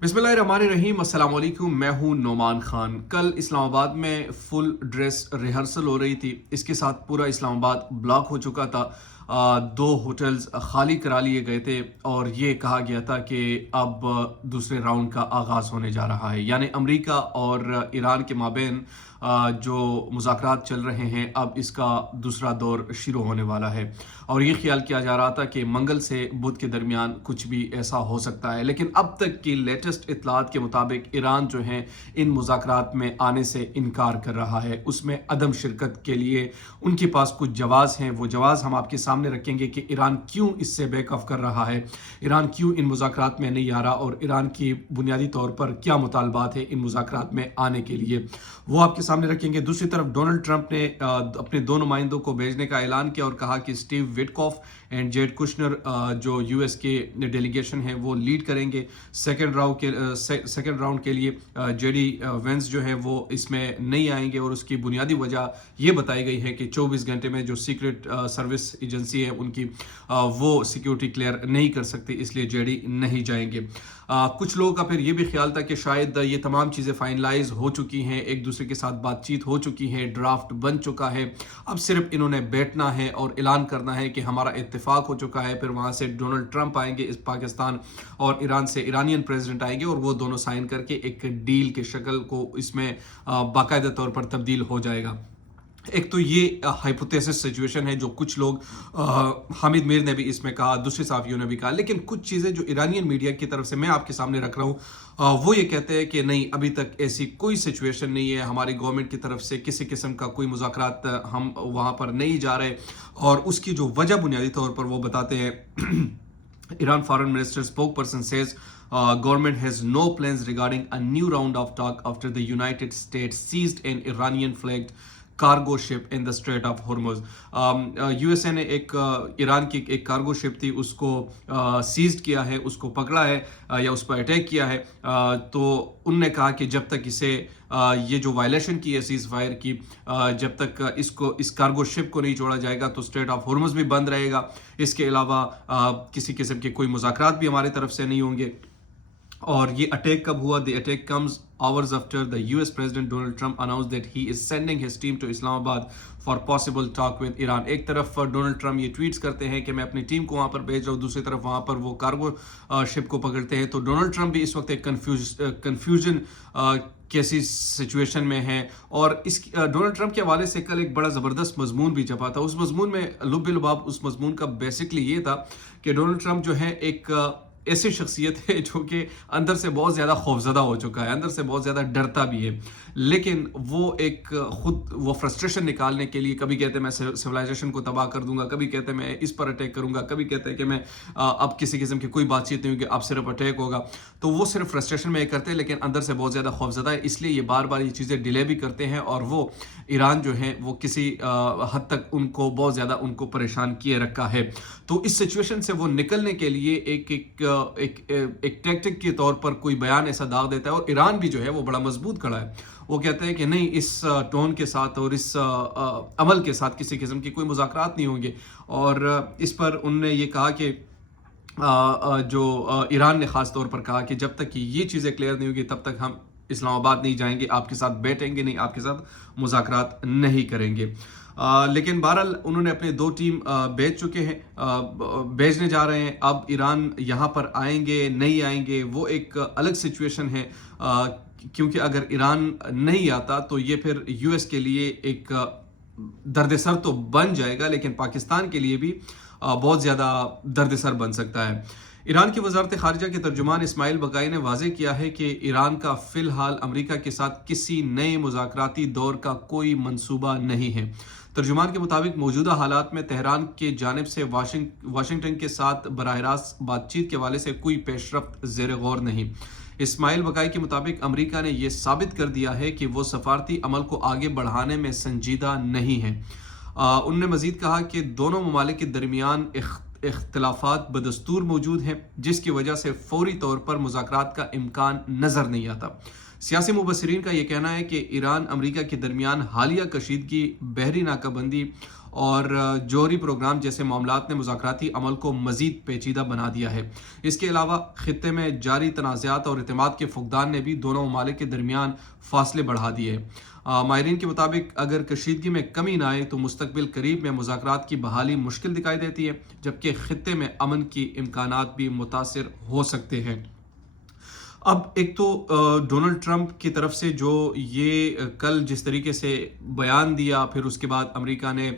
बिस्मिल्लाहिर्रहमानिर्रहीम। अस्सलाम वालेकुम। मैं हूं नोमान खान। कल इस्लामाबाद में फुल ड्रेस रिहर्सल हो रही थी। इसके साथ पूरा इस्लामाबाद ब्लॉक हो चुका था। दो होटल्स खाली करा लिए गए थे और ये कहा गया था कि अब दूसरे राउंड का आगाज़ होने जा रहा है, यानी अमेरिका और ईरान के माबैन जो मुज़ाकरात चल रहे हैं, अब इसका दूसरा दौर शुरू होने वाला है। और ये ख्याल किया जा रहा था कि मंगल से बुध के दरमियान कुछ भी ऐसा हो सकता है, लेकिन अब तक की लेटेस्ट इत्तलात के मुताबिक ईरान जो है इन मुज़ाकरात में आने से इनकार कर रहा है। उसमें अदम शिरकत के लिए उनके पास कुछ जवाज़ हैं। वो जवाज़ हम आपके सामने रखेंगे कि ईरान क्यों इससे बैक ऑफ कर रहा है, ईरान क्यों इन मुज़ाकरात में नहीं आ रहा और ईरान की बुनियादी तौर पर क्या मुतालबात है इन मुज़ाकरात में आने के लिए, वो आपके सामने रखेंगे। दूसरी तरफ डोनाल्ड ट्रंप ने अपने दो नुमाइंदों को भेजने का ऐलान किया और कहा कि Steve Witkoff and Z Kushner जो यूएस के डेलीगेशन है वो लीड करेंगे सेकंड राउंड के लिए। जेडी वेंस जो है वो इसमें नहीं आएंगे और उसकी बुनियादी वजह ये बताई गई है कि 24 घंटे में जो सीक्रेट सर्विस एजेंसी है उनकी वो सिक्योरिटी क्लियर नहीं कर सकती, इसलिए जेडी नहीं जाएंगे। कुछ लोगों का फिर ये भी ख्याल था कि शायद ये तमाम चीज़ें फाइनलाइज हो चुकी हैं, एक दूसरे के साथ बातचीत हो चुकी है, ड्राफ्ट बन चुका है, अब सिर्फ इन्होंने बैठना है और ऐलान करना है कि हमारा इत्तेफाक हो चुका है। फिर वहाँ से डोनाल्ड ट्रंप आएंगे इस पाकिस्तान और ईरान से ईरानियन प्रेसिडेंट आएंगे और वो दोनों साइन करके एक डील के शक्ल को इसमें बाकायदा तौर पर तब्दील हो जाएगा। एक तो ये हाइपोथेसिस सिचुएशन है जो कुछ लोग हामिद मीर ने भी इसमें कहा, दूसरे साफियों ने भी कहा, लेकिन कुछ चीज़ें जो ईरानियन मीडिया की तरफ से मैं आपके सामने रख रहा हूँ वो ये कहते हैं कि नहीं, अभी तक ऐसी कोई सिचुएशन नहीं है, हमारी गवर्नमेंट की तरफ से किसी किस्म का कोई मुज़ाकरात हम वहाँ पर नहीं जा रहे। और उसकी जो वजह बुनियादी तौर पर वो बताते हैं Iran Foreign Minister spokesperson says government has no plans regarding a new round of talk after the United States seized an Iranian flagged cargo ship in the straight of Hormuz. USA ने एक Iran की एक cargo ship थी उसको seized किया है, उसको पकड़ा है या उस पर अटैक किया है। तो उनने कहा कि जब तक इसे ये जो वायलेशन की है सीज फायर की, जब तक इस कार्गो शिप को नहीं छोड़ा जाएगा तो स्ट्रेट ऑफ हॉर्मुज भी बंद रहेगा। इसके अलावा किसी किस्म के कोई मुज़ाकरात भी हमारी तरफ से नहीं होंगे। और ये अटैक कब हुआ? The attack comes hours after the US President Donald Trump announced that he is sending his team to Islamabad for possible talk with Iran। एक तरफ डोनाल्ड ट्रम्प ये ट्वीट्स करते हैं कि मैं अपनी टीम को वहाँ पर भेज रहा हूँ, दूसरी तरफ वहाँ पर वो कार्गो शिप को पकड़ते हैं। तो डोनाल्ड ट्रम्प भी इस वक्त एक कन्फ्यूजन कैसी सिचुएशन में है। और इस डोनाल्ड ट्रंप के हवाले से कल एक बड़ा ज़बरदस्त मजमून भी छपा था। उस मजमून में लुब-ए-लुबाब उस मजमून का बेसिकली ये था कि डोनाल्ड ट्रंप जो है एक ऐसी शख्सियत है जो कि अंदर से बहुत ज़्यादा खौफजदा हो चुका है, अंदर से बहुत ज़्यादा डरता भी है, लेकिन वो एक खुद वो फ्रस्ट्रेशन निकालने के लिए कभी कहते हैं मैं सिविलाइजेशन को तबाह कर दूंगा, कभी कहते हैं मैं इस पर अटैक करूंगा, कभी कहते हैं कि मैं अब किसी किस्म की कोई बातचीत नहीं होगी, अब सिर्फ अटैक होगा। तो वो सिर्फ फ्रस्ट्रेशन में करते हैं, लेकिन अंदर से बहुत ज़्यादा खौफजदा है, इसलिए ये बार बार ये चीज़ें डिले भी करते हैं और वो ईरान जो है वो किसी हद तक उनको बहुत ज़्यादा उनको परेशान किए रखा है। तो इस सिचुएशन से वो निकलने के लिए एक टैक्टिक के तौर पर कोई बयान ऐसा दाग देता है और ईरान भी जो है वो बड़ा मजबूत खड़ा है। वो कहते हैं कि नहीं, इस टोन के साथ और इस अमल के साथ किसी किस्म की कोई मुज़ाकरात नहीं होंगे। और इस पर उन्होंने ये कहा कि जो ईरान ने ख़ास तौर पर कहा कि जब तक कि ये चीज़ें क्लियर नहीं होगी तब तक हम इस्लामाबाद नहीं जाएंगे, आपके साथ बैठेंगे नहीं, आपके साथ मुज़ाकरात नहीं करेंगे। लेकिन बहरहाल उन्होंने अपने दो टीम भेज चुके हैं, भेजने जा रहे हैं। अब ईरान यहाँ पर आएंगे नहीं आएंगे वो एक अलग सिचुएशन है, क्योंकि अगर ईरान नहीं आता तो ये फिर यूएस के लिए एक दर्द-ए-सर तो बन जाएगा, लेकिन पाकिस्तान के लिए भी बहुत ज़्यादा दर्द-ए-सर बन सकता है। ईरान की वजारत खारजा के तर्जुमान इस्माइल बकाई ने वाज़ेह किया है कि ईरान का फ़िलहाल अमेरिका के साथ किसी नए मुज़ाकराती दौर का कोई मंसूबा नहीं है। तर्जुमान के मुताबिक मौजूदा हालात में तेहरान के जानिब से वाशिंगटन के साथ बराह रास्त बातचीत के हवाले से कोई पेशरफ्त ज़ेर गौर नहीं। इस्माइल बकाई के मुताबिक अमेरिका ने यह साबित कर दिया है कि वो सफारती अमल को आगे बढ़ाने में संजीदा नहीं है। उन्होंने मजीद कहा कि दोनों ममालिक के दरमियान इख्तलाफात बदस्तूर मौजूद हैं, जिसकी वजह से फौरी तौर पर मुज़ाकरात का इम्कान नज़र नहीं आता। सियासी मुबसरीन का यह कहना है कि ईरान अमेरिका के दरमियान हालिया कशीदगी, बहरी नाकाबंदी اور جوہری پروگرام جیسے معاملات نے مذاکراتی عمل کو مزید پیچیدہ بنا دیا ہے۔ اس کے علاوہ خطے میں جاری تنازعات اور اعتماد کے فقدان نے بھی دونوں ممالک کے درمیان فاصلے بڑھا دیے ہیں۔ ماہرین کے مطابق اگر کشیدگی میں کمی نہ آئے تو مستقبل قریب میں مذاکرات کی بحالی مشکل دکھائی دیتی ہے، جبکہ خطے میں امن کی امکانات بھی متاثر ہو سکتے ہیں۔ اب ایک تو ڈونلڈ ٹرمپ کی طرف سے جو یہ کل جس طریقے سے بیان دیا، پھر اس کے بعد امریکہ نے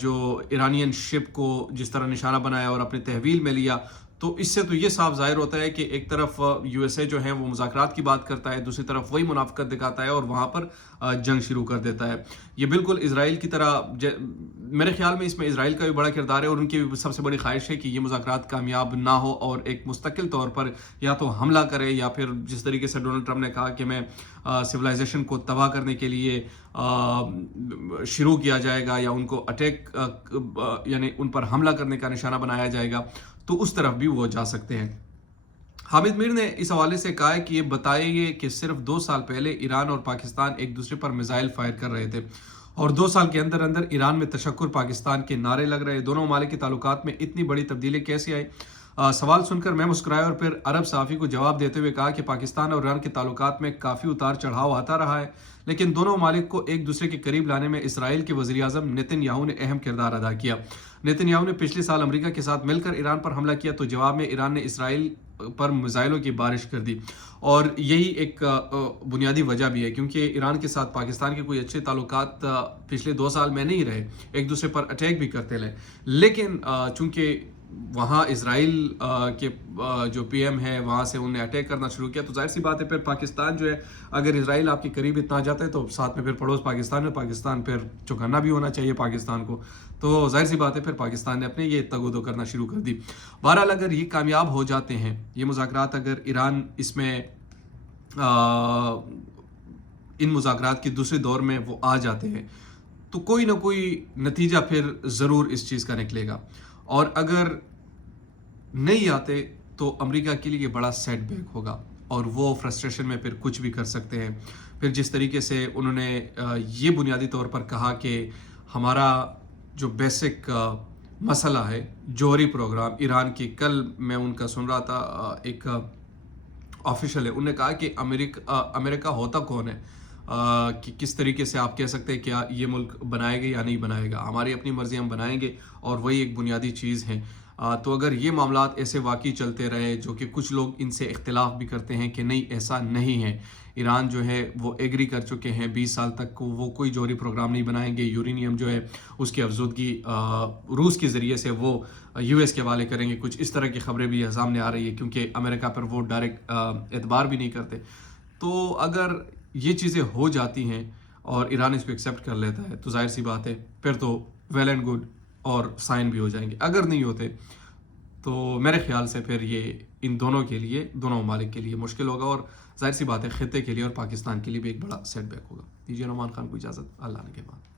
جو ایرانین شپ کو جس طرح نشانہ بنایا اور اپنے تحویل میں لیا، تو اس سے تو یہ صاف ظاہر ہوتا ہے کہ ایک طرف یو ایس اے جو ہے وہ مذاکرات کی بات کرتا ہے، دوسری طرف وہی منافقت دکھاتا ہے اور وہاں پر جنگ شروع کر دیتا ہے۔ یہ بالکل اسرائیل کی طرح میرے خیال میں اس میں اسرائیل کا بھی بڑا کردار ہے، اور ان کی بھی سب سے بڑی خواہش ہے کہ یہ مذاکرات کامیاب نہ ہو اور ایک مستقل طور پر یا تو حملہ کرے، یا پھر جس طریقے سے ڈونلڈ ٹرمپ نے کہا کہ میں سویلائزیشن کو تباہ کرنے کے لیے شروع کیا جائے گا، یا ان کو اٹیک یعنی ان پر حملہ کرنے کا نشانہ بنایا جائے گا، تو اس طرف بھی وہ جا سکتے ہیں۔ حامد میر نے اس حوالے سے کہا ہے کہ یہ بتائیے کہ صرف 2 سال پہلے ایران اور پاکستان ایک دوسرے پر میزائل فائر کر رہے تھے، اور 2 سال کے اندر اندر ایران میں تشکر پاکستان کے نعرے لگ رہے۔ دونوں ممالک کے تعلقات میں اتنی بڑی تبدیلی کیسے آئی؟ سوال سن کر میں مسکرایا اور پھر عرب صحافی کو جواب دیتے ہوئے کہا کہ پاکستان اور ایران کے تعلقات میں کافی اتار چڑھاؤ آتا رہا ہے، لیکن دونوں ممالک کو ایک دوسرے کے قریب لانے میں اسرائیل کے وزیر اعظم نیتن یاہو نے اہم کردار ادا کیا۔ نیتن یاہو نے پچھلے سال امریکہ کے ساتھ مل کر ایران پر حملہ کیا، تو جواب میں ایران نے اسرائیل پر میزائلوں کی بارش کر دی، اور یہی ایک بنیادی وجہ بھی ہے، کیونکہ ایران کے ساتھ پاکستان کے کوئی اچھے تعلقات پچھلے 2 سال میں نہیں رہے، ایک دوسرے پر اٹیک بھی کرتے رہے، لیکن چونکہ وہاں اسرائیل کے جو پی ایم ہے وہاں سے انہیں اٹیک کرنا شروع کیا، تو ظاہر سی بات ہے پھر پاکستان جو ہے، اگر اسرائیل آپ کے قریب اتنا جاتا ہے تو ساتھ میں پھر پڑوس پاکستان پھر چوکنا بھی ہونا چاہیے پاکستان کو، تو ظاہر سی بات ہے پھر پاکستان نے اپنے یہ تگ و دو کرنا شروع کر دی۔ بہرحال اگر یہ کامیاب ہو جاتے ہیں یہ مذاکرات، اگر ایران اس میں ان مذاکرات کے دوسرے دور میں وہ آ جاتے ہیں، تو کوئی نہ کوئی نتیجہ پھر ضرور اس چیز کا نکلے گا، اور اگر نہیں آتے تو امریکہ کے لیے یہ بڑا سیٹ بیک ہوگا، اور وہ فرسٹریشن میں پھر کچھ بھی کر سکتے ہیں۔ پھر جس طریقے سے انہوں نے یہ بنیادی طور پر کہا کہ ہمارا جو بیسک مسئلہ ہے جوہری پروگرام ایران کی، کل میں ان کا سن رہا تھا، ایک آفیشل ہے، انہوں نے کہا کہ امریکہ ہوتا کون ہے، کہ کس طریقے سے آپ کہہ سکتے ہیں کہ یہ ملک بنائے گا یا نہیں بنائے گا، ہماری اپنی مرضی ہم بنائیں گے، اور وہی ایک بنیادی چیز ہے۔ تو اگر یہ معاملات ایسے واقعی چلتے رہے، جو کہ کچھ لوگ ان سے اختلاف بھی کرتے ہیں کہ نہیں ایسا نہیں ہے، ایران جو ہے وہ ایگری کر چکے ہیں 20 سال تک وہ کوئی جوہری پروگرام نہیں بنائیں گے، یورینیم جو ہے اس کی افزودگی روس کے ذریعے سے وہ یو ایس کے حوالے کریں گے، کچھ اس طرح کی خبریں بھی سامنے آ رہی ہے، کیونکہ امریکہ پر وہ ڈائریکٹ اعتبار بھی نہیں کرتے۔ تو اگر یہ چیزیں ہو جاتی ہیں اور ایران اس کو ایکسیپٹ کر لیتا ہے تو ظاہر سی بات ہے پھر تو ویل اینڈ گڈ، اور سائن بھی ہو جائیں گے۔ اگر نہیں ہوتے تو میرے خیال سے پھر یہ ان دونوں کے لیے، دونوں ممالک کے لیے مشکل ہوگا، اور ظاہر سی بات ہے خطے کے لیے اور پاکستان کے لیے بھی ایک بڑا سیٹ بیک ہوگا۔ دیجیے نعمان خان کو اجازت، اللہ نے کے بعد۔